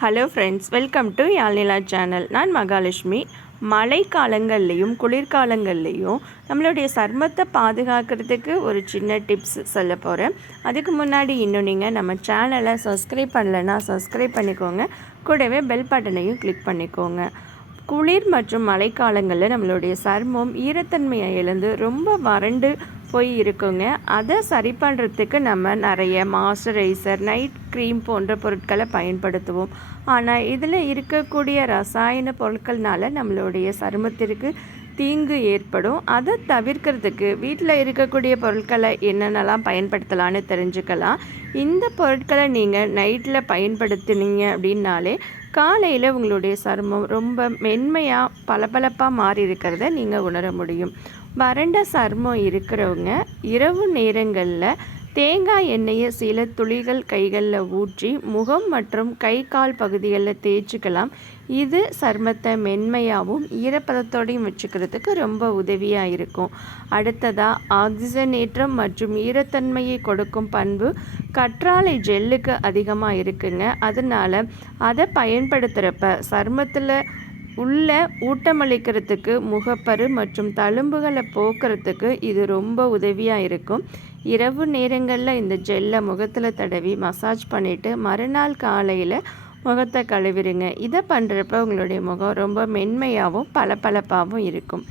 Hello friends welcome to Yazhnila channel நான் மகாலட்சுமி. மழை காலங்கள்லேயும் குளிர்காலங்கள்லேயும் நம்மளுடைய சர்மத்தை பாதுகாக்கிறதுக்கு ஒரு சின்ன டிப்ஸ் சொல்ல போகிறேன் அதுக்கு முன்னாடி இன்னும் நீங்கள் நம்ம சேனலை சப்ஸ்கிரைப் பண்ணலைன்னா சப்ஸ்கிரைப் பண்ணிக்கோங்க. கூடவே பெல் பட்டனையும் கிளிக் பண்ணிக்கோங்க. குளிர் மற்றும் மழைக்காலங்களில் நம்மளுடைய சர்மம் ஈரத்தன்மையை இழந்து ரொம்ப வறண்டு போய் இருக்குங்க. அதை சரி பண்ணுறதுக்கு நம்ம நிறைய மாய்ஸ்சரைசர் நைட் க்ரீம் போன்ற பொருட்களை பயன்படுத்துவோம். ஆனால் இதில் இருக்கக்கூடிய ரசாயன பொருட்கள்னால நம்மளுடைய சருமத்திற்கு தீங்கு ஏற்படும். அதை தவிர்க்கிறதுக்கு வீட்டில் இருக்கக்கூடிய பொருட்களை என்னென்னலாம் பயன்படுத்தலான்னு தெரிஞ்சுக்கலாம். இந்த பொருட்களை நீங்கள் நைட்டில் பயன்படுத்தினீங்க அப்படின்னாலே காலையில் உங்களுடைய சருமம் ரொம்ப மென்மையாக பளபளப்பாக மாறி இருக்கிறத நீங்கள் உணர முடியும். வறண்ட சர்மம் இருக்கிறவங்க இரவு நேரங்களில் தேங்காய் எண்ணெயை சில துளிகள் கைகளில் ஊற்றி முகம் மற்றும் கை கால் பகுதிகளில் தேய்ச்சிக்கலாம். இது சர்மத்தை மென்மையாகவும் ஈரப்பதத்தோடையும் வச்சுக்கிறதுக்கு ரொம்ப உதவியாக இருக்கும். அடுத்ததாக ஆக்சிஜனேற்றம் மற்றும் ஈரத்தன்மையை கொடுக்கும் பண்பு கற்றாழை ஜெல்லுக்கு அதிகமாக இருக்குங்க. அதனால் அதை பயன்படுத்துகிறப்ப சர்மத்தில் உள்ள ஊட்டமளிக்கிறதுக்கு முகப்பரு மற்றும் தழும்புகளை போக்குறதுக்கு இது ரொம்ப உதவியாக இருக்கும். இரவு நேரங்களில் இந்த ஜெல்லை முகத்தில் தடவி மசாஜ் பண்ணிவிட்டு மறுநாள் காலையில் முகத்தை கழுவிடுங்க. இதை பண்ணுறப்ப உங்களுடைய முகம் ரொம்ப மென்மையாகவும் பளபளப்பாகவும் இருக்கும்.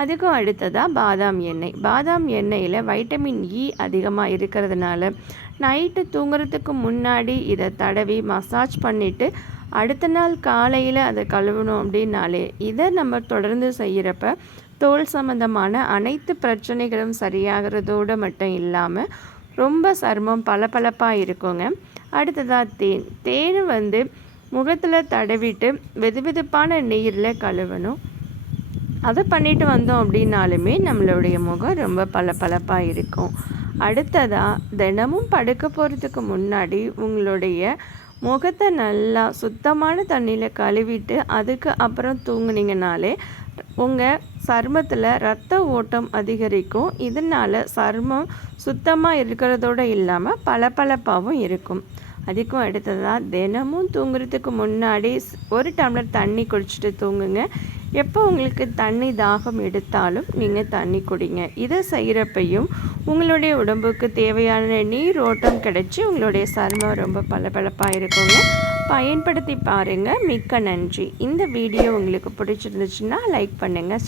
அதுக்கும் அடுத்ததாக பாதாம் எண்ணெய். பாதாம் எண்ணெயில் வைட்டமின் e இ அதிகமாக இருக்கிறதுனால நைட்டு தூங்குறதுக்கு முன்னாடி இதை தடவி மசாஜ் பண்ணிவிட்டு அடுத்த நாள் காலையில் அதை கழுவணும் அப்படின்னாலே இதை நம்ம தொடர்ந்து செய்கிறப்ப தோல் சம்மந்தமான அனைத்து பிரச்சனைகளும் சரியாகிறதோடு மட்டும் இல்லாமல் ரொம்ப சர்மம் பளபளப்பாக இருக்குங்க. அடுத்ததாக தேன். தேன் வந்து முகத்தில் தடவிட்டு வெது வெதுப்பான நீரில் கழுவணும். அதை பண்ணிட்டு வந்தோம் அப்படின்னாலுமே நம்மளுடைய முகம் ரொம்ப பளபளப்பாக இருக்கும். அடுத்ததாக தினமும் படுக்க போகிறதுக்கு முன்னாடி உங்களுடைய முகத்தை நல்லா சுத்தமான தண்ணியில் கழுவிட்டு அதுக்கு அப்புறம் தூங்குனீங்கனாலே உங்கள் சருமத்தில் ரத்த ஓட்டம் அதிகரிக்கும். இதனால் சருமம் சுத்தமாக இருக்கிறதோடு இல்லாமல் பளபளப்பாகவும் இருக்கும். அதுக்கும் அடுத்ததாக தினமும் தூங்குறதுக்கு முன்னாடி ஒரு டம்ளர் தண்ணி குடிச்சிட்டு தூங்குங்க. எப்போ உங்களுக்கு தண்ணி தாகம் எடுத்தாலும் நீங்கள் தண்ணி குடிங்க. இதை செய்கிறப்பையும் உங்களுடைய உடம்புக்கு தேவையான நீர் ஓட்டம் கிடச்சி உங்களுடைய சருமம் ரொம்ப பளபளப்பாக இருக்குங்க. பயன்படுத்தி பாருங்கள் மிக்க நன்றி. இந்த வீடியோ உங்களுக்கு பிடிச்சிருந்துச்சுன்னா லைக் பண்ணுங்கள்